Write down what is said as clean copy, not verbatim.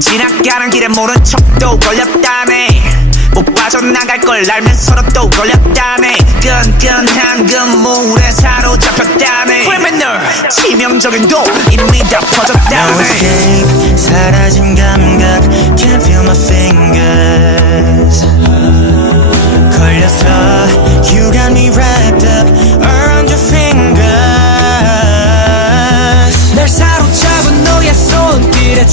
지나가는 길에 모른 척도 걸렸다네. 못 빠져나갈 걸 알면서도 또 걸렸다네. 끈끈한 그물에 사로잡혔다네. criminal 치명적인 도 이미 다 퍼졌다네. No escape 사라진 감각 Can't feel my fingers 걸렸어 You got me wrapped up around your fingers 날 사로잡은 너의 손길에